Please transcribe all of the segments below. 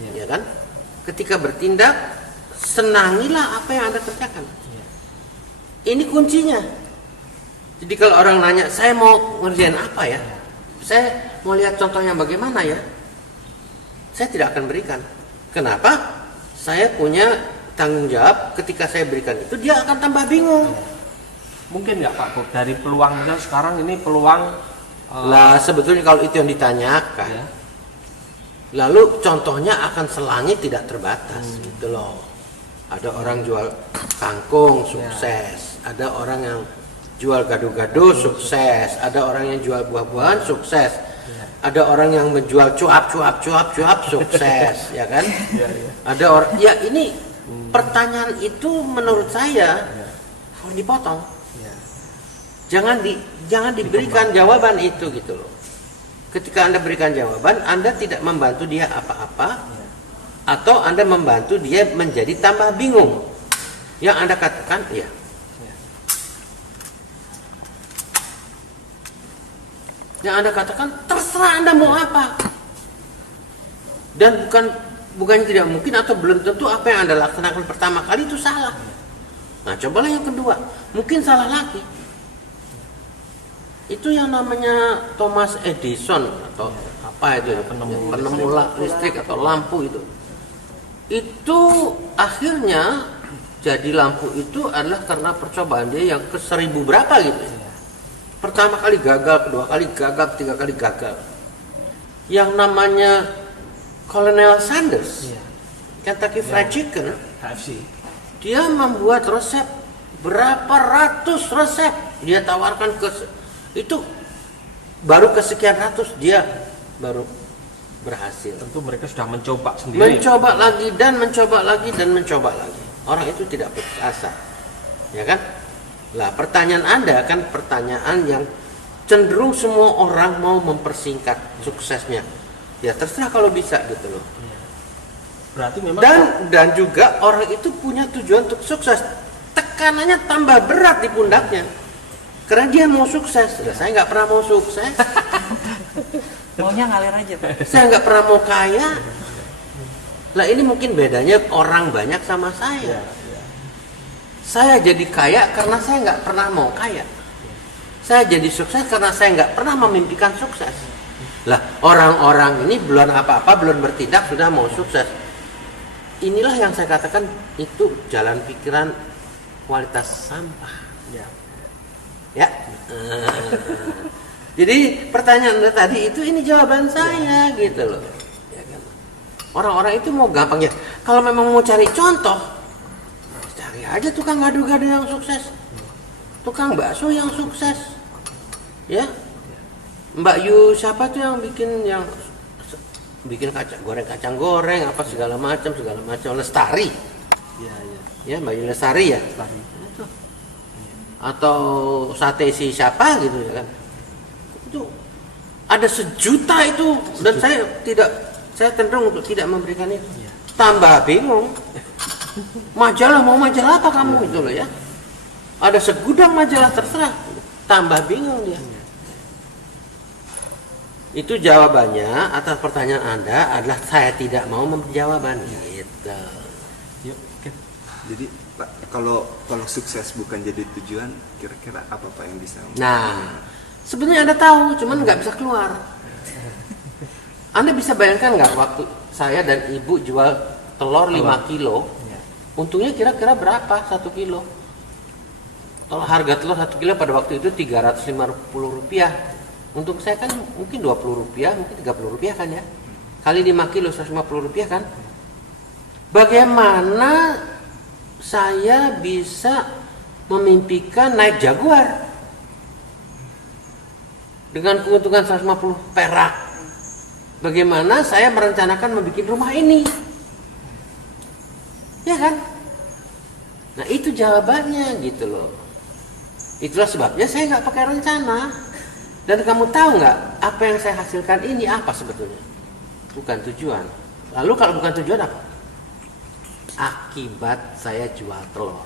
ya kan? Ketika bertindak, senangilah apa yang Anda kerjakan. Ini kuncinya. Jadi kalau orang nanya, saya mau ngerjain apa ya? Saya mau lihat contohnya bagaimana ya? Saya tidak akan berikan. Kenapa? Saya punya tanggung jawab, ketika saya berikan itu dia akan tambah bingung. Mungkin nggak Pak Bob, dari peluang misalnya sekarang ini peluang lah sebetulnya kalau itu yang ditanyakan, lalu contohnya akan selangit tidak terbatas gitu loh. Ada orang jual kangkung sukses, ada orang yang jual gado-gado sukses, ada orang yang jual buah-buahan sukses, ada orang yang menjual cuap sukses, ya kan? Ada orang, ya ini pertanyaan itu menurut saya dipotong. Jangan diberikan jawaban itu gitu loh. Ketika Anda berikan jawaban, Anda tidak membantu dia apa-apa, atau Anda membantu dia menjadi tambah bingung. Yang Anda katakan, ya. Yang Anda katakan terserah Anda mau apa. Dan bukannya tidak mungkin atau belum tentu apa yang Anda laksanakan pertama kali itu salah. Nah, cobalah yang kedua, mungkin salah lagi. Itu yang namanya Thomas Edison atau apa itu, penemu listrik atau lampu itu. Itu akhirnya jadi lampu itu adalah karena percobaan dia yang ke 1000 berapa gitu. Pertama kali gagal, kedua kali gagal, ketiga kali gagal. Yang namanya Colonel Sanders, Kentucky Fried Chicken, dia membuat resep berapa ratus resep dia tawarkan ke itu, baru kesekian ratus dia baru berhasil. Tentu mereka sudah mencoba sendiri. Mencoba lagi dan mencoba lagi dan mencoba lagi. Orang itu tidak putus asa, ya kan? Lah pertanyaan Anda kan pertanyaan yang cenderung semua orang mau mempersingkat suksesnya. Ya terserah kalau bisa gitu loh. Berarti memang dan juga orang itu punya tujuan untuk sukses. Tekanannya tambah berat di pundaknya. Karena dia mau sukses. Saya nggak pernah mau sukses. Maunya ngalir aja Pak. Saya nggak pernah mau kaya. Lah ini mungkin bedanya orang banyak sama saya. Saya jadi kaya karena saya nggak pernah mau kaya. Saya jadi sukses karena saya nggak pernah memimpikan sukses. Lah orang-orang ini belum apa-apa, belum bertindak sudah mau sukses. Inilah yang saya katakan itu jalan pikiran kualitas sampah. Ya. Jadi pertanyaan Anda tadi itu ini jawaban saya gitu loh. Orang-orang itu mau gampang ya. Kalau memang mau cari contoh, cari aja tukang gado-gado yang sukses, tukang bakso yang sukses, ya. Mbak Yu siapa tuh yang bikin kacang goreng apa segala macam Lestari. Ya Mbak Yu Lestari ya. Atau sate si siapa gitu ya kan. Itu ada sejuta itu dan saya cenderung untuk tidak memberikan itu. Tambah bingung. Majalah mau majalah apa kamu itu loh ya. Ada segudang majalah terserah. Tambah bingung dia. Itu jawabannya atas pertanyaan Anda adalah saya tidak mau memberi jawaban gitu. Jadi Pak, kalau sukses bukan jadi tujuan, kira-kira apa Pak yang bisa? Nah, sebenarnya Anda tahu, cuman nggak bisa keluar. Anda bisa bayangkan nggak waktu saya dan Ibu jual telur 5 kilo, untungnya kira-kira berapa 1 kilo? Harga telur 1 kilo pada waktu itu Rp350. Untung saya kan mungkin Rp20, mungkin Rp30 kan ya. Kali 5 kilo Rp150 kan. Bagaimana saya bisa memimpikan naik Jaguar dengan keuntungan 150 perak? Bagaimana saya merencanakan membuat rumah ini? Ya kan? Nah itu jawabannya gitu loh. Itulah sebabnya saya nggak pakai rencana. Dan kamu tahu nggak apa yang saya hasilkan ini apa sebetulnya? Bukan tujuan. Lalu kalau bukan tujuan apa? Akibat saya jual telur.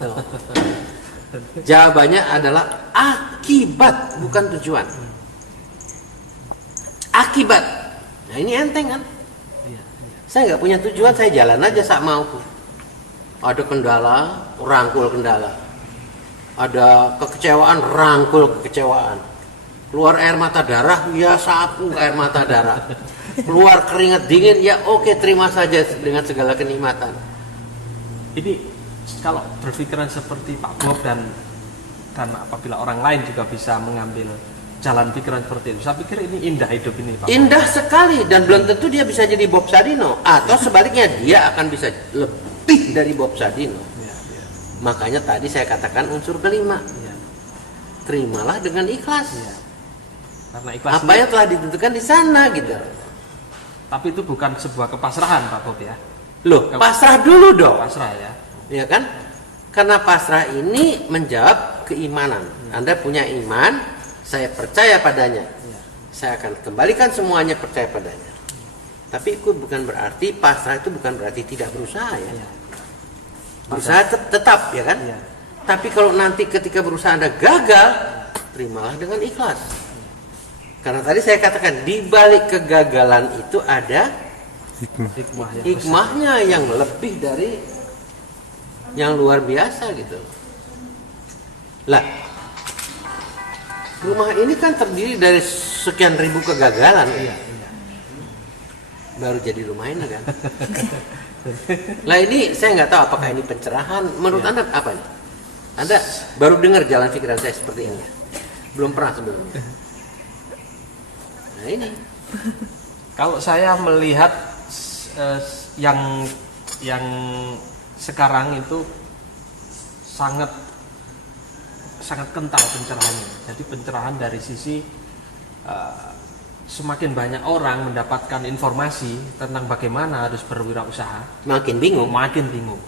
Nah, itu. Jawabannya adalah akibat, bukan tujuan. Akibat. Nah ini enteng kan? Saya nggak punya tujuan, saya jalan aja sak mauku. Ada kendala, rangkul kendala. Ada kekecewaan, rangkul kekecewaan. Keluar air mata darah, ya sapu air mata darah. Keluar keringat dingin, ya oke, terima saja dengan segala kenikmatan. Ini kalau berpikiran seperti Pak Bob dan apabila orang lain juga bisa mengambil jalan pikiran seperti itu, saya pikir ini indah hidup ini, Pak. Indah sekali, dan belum tentu dia bisa jadi Bob Sadino, atau sebaliknya dia akan bisa lebih dari Bob Sadino. Ya, ya, Makanya tadi saya katakan unsur kelima, ya, terimalah dengan ikhlas. ya. Karena ikhlas Apa yang telah ditentukan di sana gitu. tapi itu bukan sebuah kepasrahan, Pak Bob ya. Loh, pasrah dulu dong, Pasrah ya. ya kan? Karena pasrah ini menjawab keimanan. Anda punya iman, saya percaya padanya. Saya akan kembalikan semuanya percaya padanya. Tapi itu bukan berarti pasrah itu bukan berarti tidak berusaha ya. Berusaha tetap ya kan. Iya. Tapi kalau nanti ketika berusaha Anda gagal, terimalah dengan ikhlas. Karena tadi saya katakan di balik kegagalan itu ada Hikmah yang hikmahnya yang lebih dari yang luar biasa gitu. Lah, rumah ini kan terdiri dari sekian ribu kegagalan. Iya, iya. Baru jadi rumah ini kan. Lah ini saya nggak tahu apakah ini pencerahan. Menurut Anda apa nih? Anda baru dengar jalan pikiran saya seperti ini. Belum pernah sebelumnya. Nah ini. Kalau saya melihat yang sekarang itu sangat kental pencerahannya. Jadi pencerahan dari sisi semakin banyak orang mendapatkan informasi tentang bagaimana harus berwirausaha, Makin bingung. makin bingung.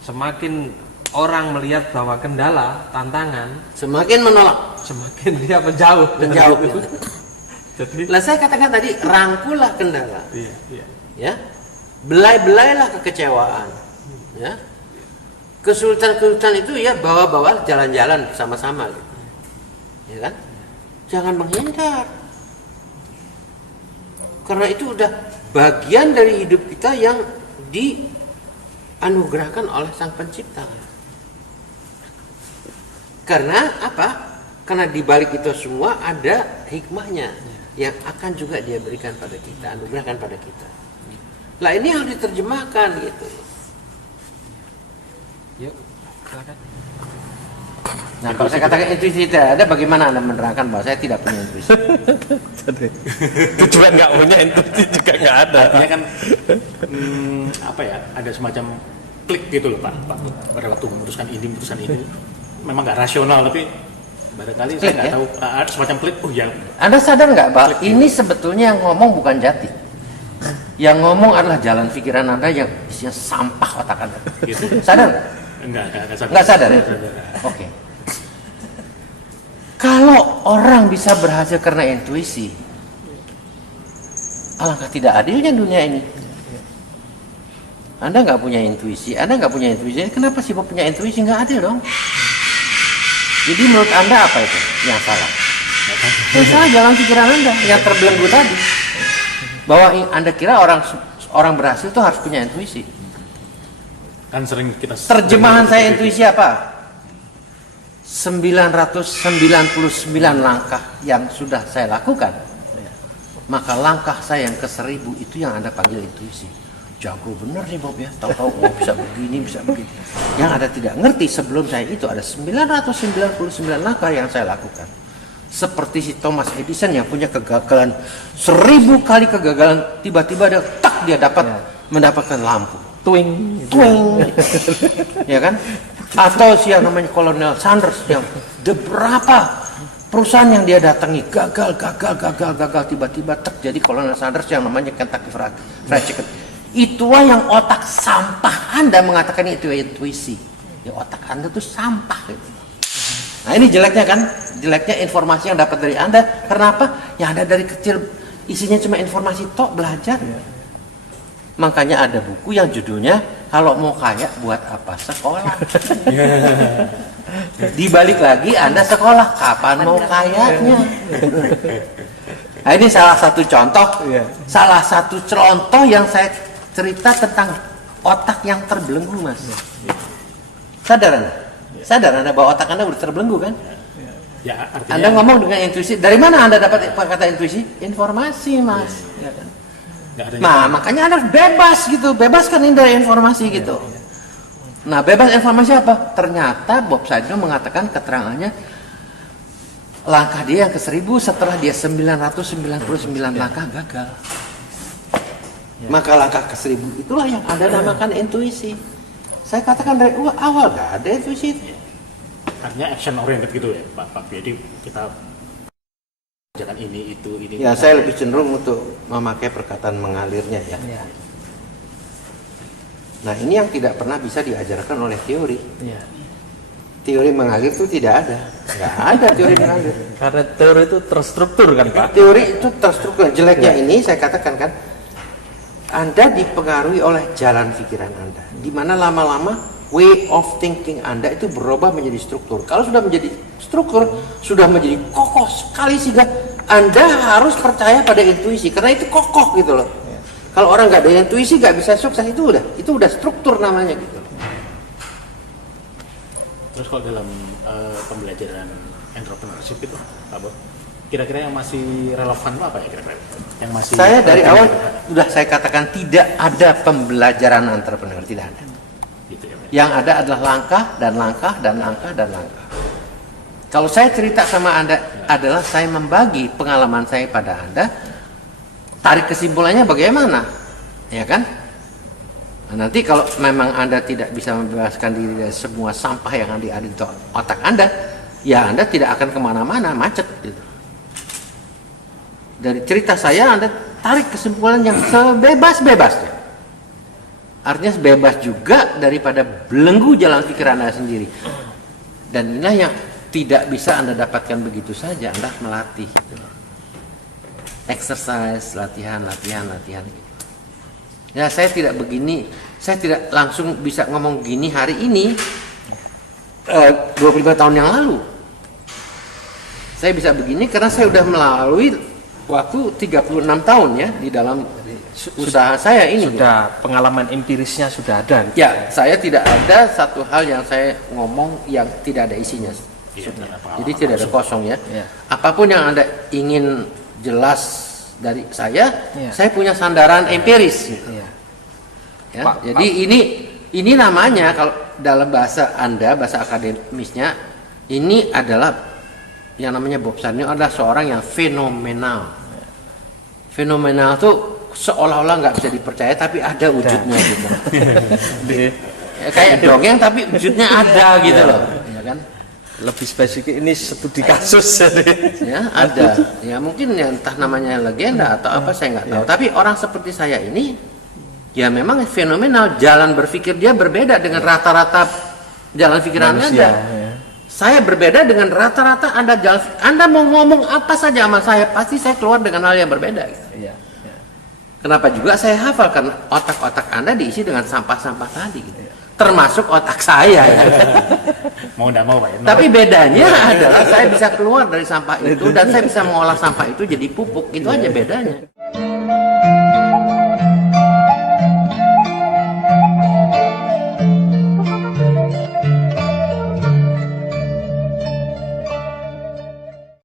Semakin orang melihat bahwa kendala, tantangan, Semakin menolak. semakin dia menjauh. Menjauh. Jadi, Lah saya katakan tadi, rangkullah kendala. iya, iya. Ya, belai-belailah kekecewaan. Ya, kesulitan-kesulitan itu ya bawa-bawa jalan-jalan bersama-sama gitu. Ya kan? Jangan menghindar. Karena itu udah bagian dari hidup kita yang dianugerahkan oleh Sang Pencipta. Karena apa? Karena di balik itu semua ada hikmahnya yang akan juga dia berikan pada kita, anugerahkan pada kita. Lah ini harus diterjemahkan gitu. Yuk, silakan. Nah, kalau saya katakan intuisi tidak ada, bagaimana Anda menerangkan bahwa saya tidak punya intuisi? Tujuan nggak punya intuisi juga nggak ada. Artinya kan apa ya, ada semacam klik gitu loh Pak pada waktu memutuskan ini memang nggak rasional, tapi barangkali saya Klik, nggak ya? tahu ada semacam klik. Oh ya, Anda sadar nggak bahwa ini sebetulnya yang ngomong bukan Jati. Yang ngomong adalah jalan pikiran Anda yang isinya sampah otak Anda. gitu. Sadar nggak? Enggak sadar. Nggak sadar ya? Nggak sadar. Oke. Kalau orang bisa berhasil karena intuisi, alangkah tidak adilnya dunia ini. Anda nggak punya intuisi, kenapa sih punya intuisi? Nggak adil dong. Jadi menurut Anda apa itu yang salah? Yang salah jalan pikiran Anda yang terbelenggu tadi. Bahwa Anda kira orang berhasil itu harus punya intuisi. Kan sering kita Terjemahan saya intuisi apa? 999 langkah yang sudah saya lakukan, maka langkah saya yang ke-1000 itu yang Anda panggil intuisi. Jago bener nih Bob ya, tahu-tahu oh, bisa begini, bisa begitu. Yang Anda tidak ngerti sebelum saya itu ada 999 langkah yang saya lakukan. Seperti si Thomas Edison yang punya kegagalan 1000 kali kegagalan, tiba-tiba dia dapat mendapatkan lampu. Twing. Ya kan? Atau si yang namanya Kolonel Sanders yang beberapa perusahaan yang dia datangi gagal, tiba-tiba terjadi Kolonel Sanders yang namanya Kentucky Fried Chicken. Itulah yang otak sampah Anda mengatakan itu intuisi. Ya otak Anda tuh sampah gitu. Nah ini jeleknya kan, jeleknya informasi yang dapat dari Anda. Kenapa? Ya Anda dari kecil isinya cuma informasi tok belajar. Makanya ada buku yang judulnya kalau mau kaya buat apa sekolah. Dibalik lagi Anda sekolah, kapan mau kayanya? Nah, ini salah satu contoh, Iya. salah satu contoh yang saya cerita tentang otak yang terbelenggu, Mas. Sadar Anda? Sadar Anda bahwa otak Anda udah terbelenggu kan? Ya, artinya Anda ngomong dengan intuisi. Dari mana Anda dapat kata intuisi? Informasi, Mas. Ya kan? nggak ada Nah, makanya Anda harus bebas gitu, bebaskan ini dari informasi gitu. Nah, bebas informasi apa? Ternyata Bob Sadino mengatakan keterangannya langkah dia yang ke-1000 setelah dia 999 langkah gagal. Maka langkah ke-1000 itulah yang Anda namakan intuisi. Saya katakan dari awal gak ada intuisi itu. artinya action oriented gitu ya Pak. Jadi kita jangan ini itu ini. Ya, saya lebih cenderung untuk memakai perkataan mengalirnya ya. Ya. Nah, ini yang tidak pernah bisa diajarkan oleh teori. Ya. Teori mengalir itu tidak ada. Nggak ada teori mengalir. Karena teori itu terstruktur kan Pak. Teori itu terstruktur. Jeleknya ini saya katakan kan, Anda dipengaruhi oleh jalan pikiran Anda, di mana lama-lama way of thinking Anda itu berubah menjadi struktur. Kalau sudah menjadi struktur, sudah menjadi kokoh sekali sehingga Anda harus percaya pada intuisi karena itu kokoh gitu loh. Kalau orang nggak ada intuisi nggak bisa sukses, itu udah struktur namanya gitu. Terus kalau dalam pembelajaran entrepreneurship itu Pak Bob, kira-kira yang masih relevan itu apa ya kira-kira? Yang masih Saya dari awal sudah saya katakan tidak ada pembelajaran entrepreneur, tidak ada. gitu ya Pak. Yang ada adalah langkah dan langkah dan langkah dan langkah. Kalau saya cerita sama Anda adalah saya membagi pengalaman saya pada Anda. Tarik kesimpulannya bagaimana? Ya kan? Nah, nanti kalau memang Anda tidak bisa membebaskan diri dari semua sampah yang ada di otak Anda, ya Anda tidak akan kemana-mana, macet gitu. Dari cerita saya Anda tarik kesimpulan yang sebebas-bebasnya. Artinya bebas juga daripada belenggu jalan pikiran Anda sendiri. Dan inilah yang tidak bisa Anda dapatkan begitu saja. Anda melatih gitu. Exercise, latihan. Ya, saya tidak begini, saya tidak langsung bisa ngomong gini hari ini 25 tahun yang lalu. Saya bisa begini karena saya sudah melalui waktu 36 tahun ya di dalam usaha saya ini. Sudah pengalaman empirisnya sudah ada. Gitu. Ya, saya tidak ada satu hal yang saya ngomong yang tidak ada isinya. Iya, Jadi tidak ada kosong ya. Ya. Apapun yang Anda ingin jelas dari saya Ya. punya sandaran empiris. Ya. Ya, Pak, jadi ini namanya kalau dalam bahasa Anda, bahasa akademisnya, ini adalah yang namanya Bob Sadino adalah seorang yang fenomenal. Fenomenal tuh seolah-olah nggak bisa dipercaya tapi ada wujudnya gitu. Ya, kayak dongeng tapi wujudnya ada gitu loh, ya kan? Lebih spesifik ini studi kasus. Ya ada, ya mungkin ya entah namanya legenda atau apa saya nggak tahu. Tapi orang seperti saya ini, ya memang fenomenal. Jalan berpikir dia berbeda dengan rata-rata jalan pikiran Manusia, Anda. ya. Saya berbeda dengan rata-rata Anda mau ngomong apa saja sama saya, pasti saya keluar dengan hal yang berbeda. Gitu. Iya, iya. Kenapa juga saya hafal? Karena otak-otak Anda diisi dengan sampah-sampah tadi, gitu. Termasuk otak saya. Ya. Mau nggak mau Pak ya. Tapi bedanya adalah saya bisa keluar dari sampah itu dan saya bisa mengolah sampah itu jadi pupuk. Itu aja bedanya.